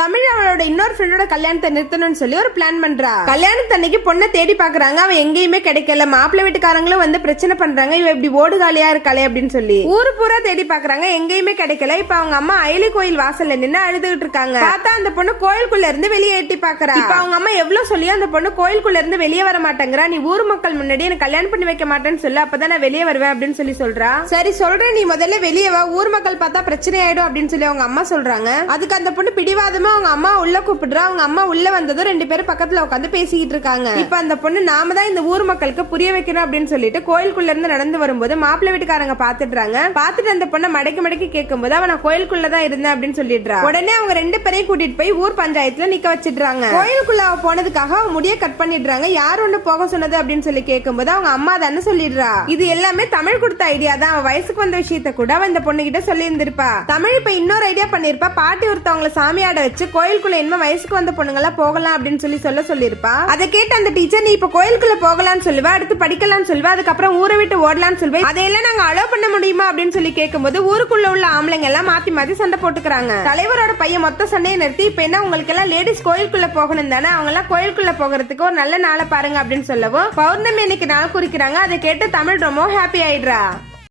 தமிழ் அவளோட இன்னொரு ஃப்ரெண்டோட கல்யாணத்தை நிறுத்தணும்னு சொல்லி ஒரு பிளான் பண்றா. கல்யாணத்தன்னைக்கு பொண்ணை தேடி பாக்குறாங்க, அவன் எங்கேயுமே கிடைக்கல. மாப்பிள்ளை வீட்டுக்காரங்களும் வந்து பிரச்சனை பண்றாங்க, இவ இப்படி ஓடுகாலியா இருக்காளே அப்படின்னு சொல்லி ஊரு பூரா தேடி பாக்குறாங்க, எங்கேயுமே கிடைக்கல. இப்ப அவங்க அம்மா அயலி கோயில் வாசல்ல நின்று அழுதுகிட்டு இருக்காங்க. பார்த்தா அந்த பொண்ணு கோயிலுக்குள்ள இருந்து வெளியே எட்டி பாக்குறா. இப்ப அவங்க அம்மா எவ்வளவு சொல்லியும் அந்த பொண்ணு கோயிலுக்குள்ள இருந்து வெளியே வர மாட்டேங்கிறா. நீ ஊர் மக்கள் முன்னாடி எனக்கு கல்யாணம் பண்ணி வைக்க மாட்டேன்னு சொல்லு, அப்பதான் நான் வெளியே வருவேன் அப்படின்னு சொல்லி சொல்றா. சரி சொல்றேன், நீ முதல்ல வெளியே வா, ஊர் மக்கள் பார்த்தா பிரச்சனை ஆயிடும் அப்படின்னு சொல்லி அவங்க அம்மா சொல்றாங்க. அதுக்கு அந்த பொண்ணு பிடிவாதமா அவங்க அம்மா உள்ள கூப்பிடுறா. அவங்க அம்மா உள்ள வந்ததும் ரெண்டு பேரும் பக்கத்துல உட்காந்து பேசிக்கிட்டு இருக்காங்க. இப்ப அந்த பொண்ணு நாம தான் இந்த ஊர் மக்களுக்கு புரிய வைக்கணும் அப்படின்னு சொல்லிட்டு கோயிலுக்குள்ள இருந்து நடந்து வரும்போது மாப்பிள்ளை வீட்டுக்காரங்க பாத்துடுறாங்க. பாத்துட்டு அந்த பொண்ணை மடக்கி மடக்கி கேட்கும் போது அவன் கோயிலுக்குள்ளதான் இருந்தேன் அப்படின்னு சொல்லிடுறா. உடனே அவங்க ரெண்டு பேரையும் கூட்டிட்டு போய் ஊர் பஞ்சாயத்துல நிக்க வச்சிடுறாங்க. கோயிலுக்குள்ள அவ போனதுக்காக அவன் முடிய கட் பண்ணிடுறாங்க. யார் ஒண்ணு போக சொன்னது அப்படின்னு சொல்லி கேட்கும் போது அவங்க அம்மா தானே சொல்லிடுறா. இது எல்லாமே தமிழ் கொடுத்த ஐடியா தான். அவன் வயசுக்கு வந்த விஷயத்த கூட அவன் இந்த பொண்ணு கிட்ட சொல்லி இருந்திருப்பா. தமிழ் இப்ப இன்னொரு ஐடியா பண்ணிருப்பா. பாட்டி ஒருத்தவங்களை சாமியாட வச்சு கோயிலுக்குள்ள என்ன வயசுக்கு வந்த பொண்ணுங்களா போகலாம் அப்படின்னு சொல்லி சொல்லிருப்பா. அதை கேட்டு அந்த டீச்சர் நீ இப்ப கோயிலுக்குள்ள போகலான்னு சொல்லுவா, அடுத்து படிக்கலாம்னு சொல்லுவா, அதுக்கப்புறம் ஊரை விட்டு ஓடலான்னு சொல்லுவா. அதையெல்லாம் நாங்க அலோ பண்ண முடியுமா அப்படின்னு சொல்லி கேட்கும்போது ஊருக்குள்ள உள்ள ஆம்பளைங்க எல்லாம் மாத்தி மாத்தி சண்டை போட்டுக்கிறாங்க. தலைவரோட பையன் மொத்த சண்டையை நிறுத்தி இப்ப என்ன உங்களுக்கு எல்லாம் லேடிஸ் கோயிலுக்குள்ள போகணும் தானே, அவங்க எல்லாம் கோயிலுக்குள்ள போகிறதுக்கு ஒரு நல்ல நாளை பாருங்க அப்படின்னு சொல்லவும் பௌர்ணமி இன்னைக்கு நாள் குறிக்கிறாங்க. அதை கேட்டு தமிழ் ரொம்ப ஹாப்பி ஆயிடுறா.